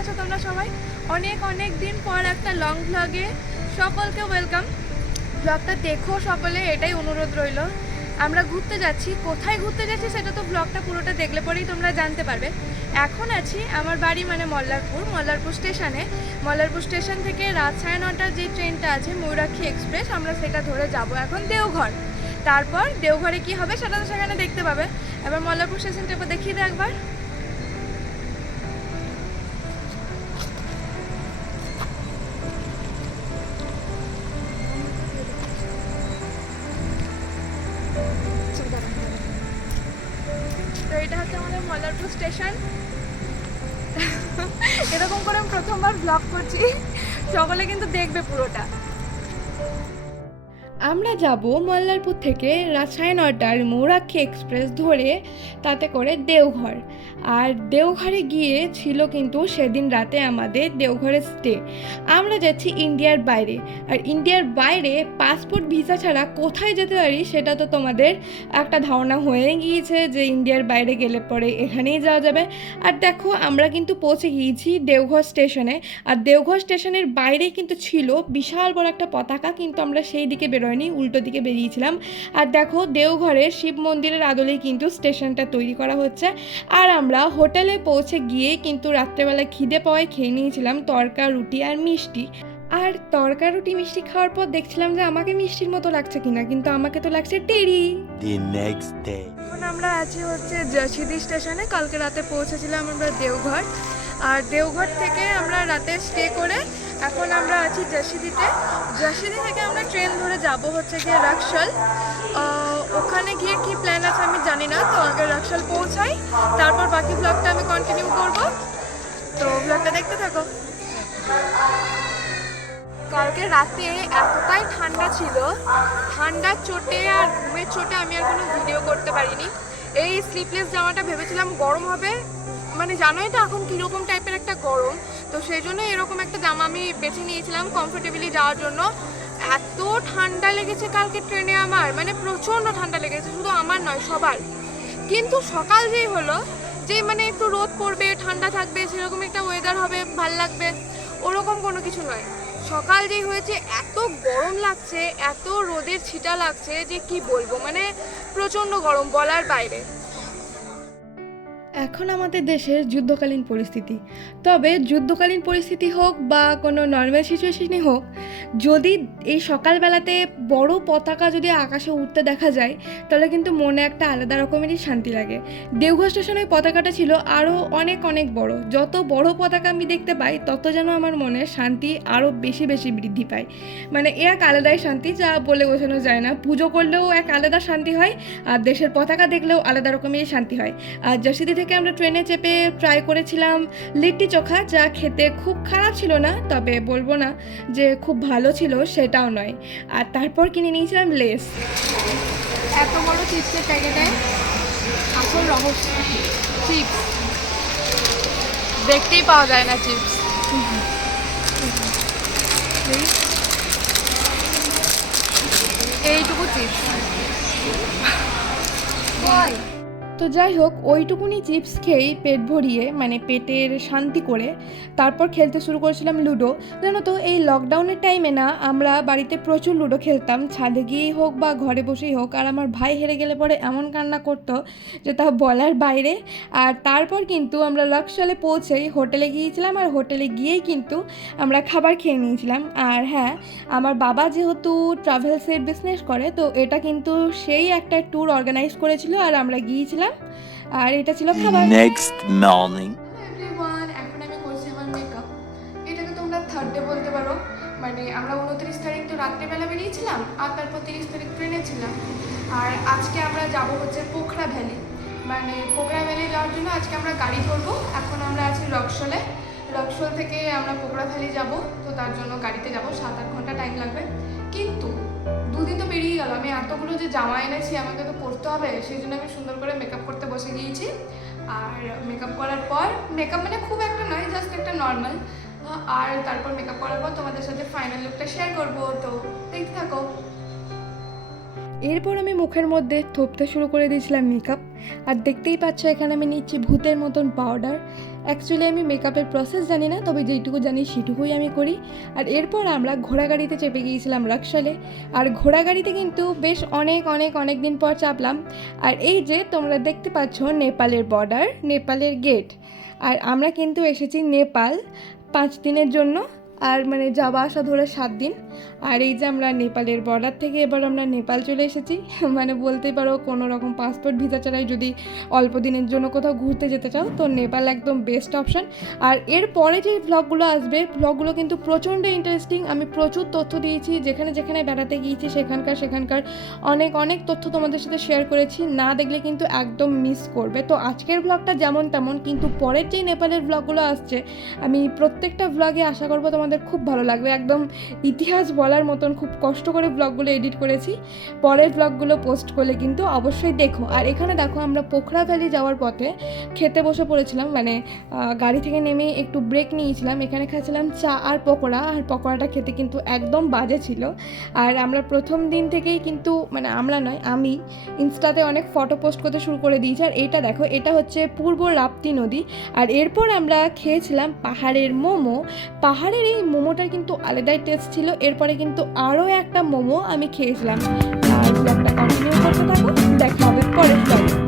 আছো তোমরা সবাই? অনেক অনেক দিন পর একটা লং ভ্লগে সকলকে ওয়েলকাম ব্লগটা দেখো সকলে, এটাই অনুরোধ রইল। আমরা ঘুরতে যাচ্ছি। কোথায় ঘুরতে যাচ্ছি সেটা তো ব্লগটা পুরোটা দেখলে পরেই তোমরা জানতে পারবে। এখন আছি আমার বাড়ি মানে মল্লারপুর মল্লারপুর স্টেশনে মল্লারপুর স্টেশন থেকে রাত সাড়ে নটার যে ট্রেনটা আছে, ময়ূরাক্ষী এক্সপ্রেস আমরা সেটা ধরে যাব এখন দেওঘর। তারপর দেওঘরে কি হবে সেটা তো সেখানে দেখতে পাবে। এবার মল্লারপুর স্টেশনটা দেখিয়ে দে একবার। মল্লারপুর স্টেশন। এরকম করে আমি প্রথমবার ব্লগ করছি। সকলে কিন্তু দেখবে পুরোটা। আমরা যাব মল্লারপুর থেকে সাড়ে নটার মৌরাক্ষী এক্সপ্রেস ধরে তাতে করে দেওঘর। আর দেওঘরে গিয়ে ছিল কিন্তু সেদিন রাতে আমাদের দেওঘরে স্টে আমরা যাচ্ছি ইন্ডিয়ার বাইরে। আর ইন্ডিয়ার বাইরে পাসপোর্ট ভিসা ছাড়া কোথায় যেতে পারি সেটা তো তোমাদের একটা ধারণা হয়ে গিয়েছে যে ইন্ডিয়ার বাইরে গেলে পরে এখানেই যাওয়া যাবে। আর দেখো, আমরা কিন্তু পৌঁছে গিয়েছি দেওঘর স্টেশনে আর দেওঘর স্টেশনের বাইরে কিন্তু ছিল বিশাল বড় একটা পতাকা, কিন্তু আমরা সেই দিকে বেরোয়নি উল্টো দিকে বেরিয়েছিলাম। আর দেখো দেওঘরের শিব মন্দিরের আদলেই কিন্তু স্টেশনটা তৈরি করা হচ্ছে। আর আমরা হোটেলে পৌঁছে গিয়ে কিন্তু রাত্রেবেলা খিদে পাওয়ায় খেয়ে নিয়েছিলাম তরকা রুটি আর মিষ্টি। আর তরকা রুটি মিষ্টি খাওয়ার পর দেখছিলাম যে আমাকে মিষ্টির মতো লাগছে কিনা কিন্তু আমাকে তো লাগছে টেরি. এখন আমরা আছি হচ্ছে যশিদি স্টেশনে কালকে রাতে পৌঁছেছিলাম আমরা দেওঘর। আর দেওঘর থেকে আমরা রাতে স্টে করে এখন আমরা আছি জাসিদিতে। জাসিদি থেকে আমরা ট্রেন ধরে যাব হচ্ছে গিয়ে রাকশাল। ওখানে গিয়ে কি প্ল্যান আছে আমি জানি না, তো আগে রাকশাল পৌঁছাই, তারপর বাকি ব্লগটা আমি কন্টিনিউ করব। তো ব্লগটা দেখতে থাকো। কালকে রাতে এতটাই ঠান্ডা ছিল, ঠান্ডার চোটে আর ঘুমের চোটে আমি আর কোনো ভিডিও করতে পারিনি। এই স্লিপলেস জামাটা ভেবেছিলাম গরম হবে মানে জানোই তো এখন কীরকম টাইপের একটা গরম। তো সেই জন্য এরকম একটা জামা আমি বেছে নিয়েছিলাম কমফোর্টেবলি যাওয়ার জন্য। এত ঠান্ডা লেগেছে কালকে ট্রেনে আমার মানে প্রচণ্ড ঠান্ডা লেগেছে, শুধু আমার নয়, সবার। কিন্তু সকাল যেই হলো যেই মানে একটু রোদ পড়বে, ঠান্ডা থাকবে, সেরকম একটা ওয়েদার হবে, ভালো লাগবে, ওরকম কোনো কিছু নয়। সকাল যেই হয়েছে, এত গরম লাগছে, এত রোদের ছিটা লাগছে যে কি বলব মানে প্রচণ্ড গরম বলার বাইরে। এখন আমাদের দেশের যুদ্ধকালীন পরিস্থিতি। তবে যুদ্ধকালীন পরিস্থিতি হোক বা কোনো নর্মাল সিচুয়েশনই হোক যদি এই সকালবেলাতে বড় পতাকা যদি আকাশে উঠতে দেখা যায়, তাহলে কিন্তু মনে একটা আলাদা রকমেরই শান্তি লাগে। দেওঘর স্টেশনের পতাকাটা ছিল আরও অনেক অনেক বড়। যত বড় পতাকা আমি দেখতে পাই, তত যেন আমার মনে শান্তি আরও বেশি বেশি বৃদ্ধি পায়। মানে এ এক আলাদাই শান্তি যা বলে বোঝানো যায় না। পুজো করলেও এক আলাদা শান্তি হয়, আর দেশের পতাকা দেখলেও আলাদা রকমেরই শান্তি হয়। আর যশিদি থেকে আমরা ট্রেনে চেপে ট্রাই করেছিলাম লিট্টি চোখা, যা খেতে খুব খারাপ ছিল না, তবে বলব না যে খুব ভালো ছিল সেটাও নয়। আর তারপর কিনে নিয়েছিলাম লেস। এত বড় চিপসের প্যাকেটে আসল রহস্য চিপস। দেখতেই পাওয়া যায় না চিপস। এইটুকু চিপস। তো যাই হোক, ওইটুকুনি চিপস খেয়েই পেট ভরিয়ে মানে পেটের শান্তি করে তারপর খেলতে শুরু করেছিলাম লুডো। জানো তো, এই লকডাউনের টাইমে না, আমরা বাড়িতে প্রচুর লুডো খেলতাম। ছাদে গিয়েই হোক বা ঘরে বসেই হোক, আর আমার ভাই হেরে গেলে পরে এমন কান্না করতো যে তা বলার বাইরে। আর তারপর কিন্তু আমরা লকশালে পৌঁছেই হোটেলে গিয়েছিলাম, আর হোটেলে গিয়েই কিন্তু আমরা খাবার খেয়ে নিয়েছিলাম। আর হ্যাঁ আমার বাবা যেহেতু ট্রাভেলসের বিজনেস করে, তো এটা কিন্তু সেই একটা ট্যুর অর্গানাইজ করেছিল, আর আমরা গিয়েছিলাম আর এটা ছিল খাবার। Next morning. এভরিওয়ান এখন আমি করছি আমার মেকআপ এটাকে তোমরা থার্ড ডে বলতে পারো। মানে আমরা উনত্রিশ তারিখ তো রাত্রেবেলা বেরিয়েছিলাম আর তারপর তিরিশ তারিখ ট্রেনে ছিলাম। আর আজকে আমরা যাব হচ্ছে পোখরা ভ্যালি মানে পোখরা ভ্যালি যাওয়ার জন্য আজকে আমরা গাড়ি ধরবো। এখন আমরা আছি রক্সলে। রক্সল থেকে আমরা পোখরা ভ্যালি যাব তো তার জন্য গাড়িতে যাব। সাত আট ঘণ্টা টাইম লাগবে। কিন্তু দুদিন তো বেরিয়ে গেল। আমি এতগুলো যে জামা এনেছি, আমাকে তো করতে হবে। সেই জন্য আমি সুন্দর করে মেকআপ করতে বসে গিয়েছি। আর মেকআপ করার পর মেকআপ মানে খুব একটা নয় জাস্ট একটা নর্মাল আর তারপর মেকআপ করার পর তোমাদের সাথে ফাইনাল লুকটা শেয়ার করব। তো দেখতে থাকো। এরপর আমি মুখের মধ্যে থপতে শুরু করে দিয়েছিলাম মেকআপ আর দেখতেই পাচ্ছ, এখানে আমি নিচ্ছি ভূতের মতন পাউডার অ্যাকচুয়ালি আমি মেকআপের প্রসেস জানি না, তবে যেইটুকু জানি সেটুকুই আমি করি। আর এরপর আমরা ঘোড়াগাড়িতে চেপে গিয়েছিলাম রাকশালে। আর ঘোড়াগাড়িতে কিন্তু বেশ অনেক অনেক অনেক দিন পর চাপলাম। আর এই যে তোমরা দেখতে পাচ্ছ, নেপালের বর্ডার নেপালের গেট আর আমরা কিন্তু এসেছি নেপাল পাঁচ দিনের জন্য। আর মানে যাওয়া আসা ধরে সাত দিন। আর এই যে আমরা নেপালের বর্ডার থেকে এবার আমরা নেপাল চলে এসেছি। মানে বলতেই পারো কোনো রকম পাসপোর্ট ভিসা ছাড়াই যদি অল্প দিনের জন্য কোথাও ঘুরতে যেতে চাও, তো নেপাল একদম বেস্ট অপশন আর এর পরে যে ভ্লগগুলো আসবে ভ্লগগুলো কিন্তু প্রচণ্ড ইন্টারেস্টিং আমি প্রচুর তথ্য দিয়েছি, যেখানে যেখানে বেড়াতে গিয়েছি, সেখানকার সেখানকার অনেক অনেক তথ্য তোমাদের সাথে শেয়ার করেছি। না দেখলে কিন্তু একদম মিস করবে। তো আজকের ভ্লগটা যেমন তেমন, কিন্তু পরের যেই নেপালের ভ্লগগুলো আসছে, আমি প্রত্যেকটা ভ্লগে আশা করব তোমাদের খুব ভালো লাগবে। একদম ইতিহাস বলার মতন খুব কষ্ট করে ব্লগগুলো এডিট করেছি। পরের ব্লগগুলো পোস্ট করলে কিন্তু অবশ্যই দেখো। আর এখানে দেখো আমরা পোখরা ভ্যালি যাওয়ার পথে খেতে বসে পড়েছিলাম। মানে গাড়ি থেকে নেমে একটু ব্রেক নিয়েছিলাম। এখানে খাচ্ছিলাম চা আর পকোড়া। আর পকোড়াটা খেতে কিন্তু একদম বাজে ছিল। আর আমরা প্রথম দিন থেকেই কিন্তু মানে আমরা নয়, আমি ইনস্টাতে অনেক ফটো পোস্ট করতে শুরু করে দিয়েছি। আর এটা দেখো, এটা হচ্ছে পূর্ব রাপ্তি নদী। আর এরপর আমরা খেয়েছিলাম পাহাড়ের মোমো। পাহাড়ের এই এই মোমোটার কিন্তু আলাদাই টেস্ট ছিল। এরপরে কিন্তু আরও একটা মোমো আমি খেয়েছিলাম। আর ব্লগটা কন্টিনিউ করতে থাকো, দেখা হবে পরের ব্লগে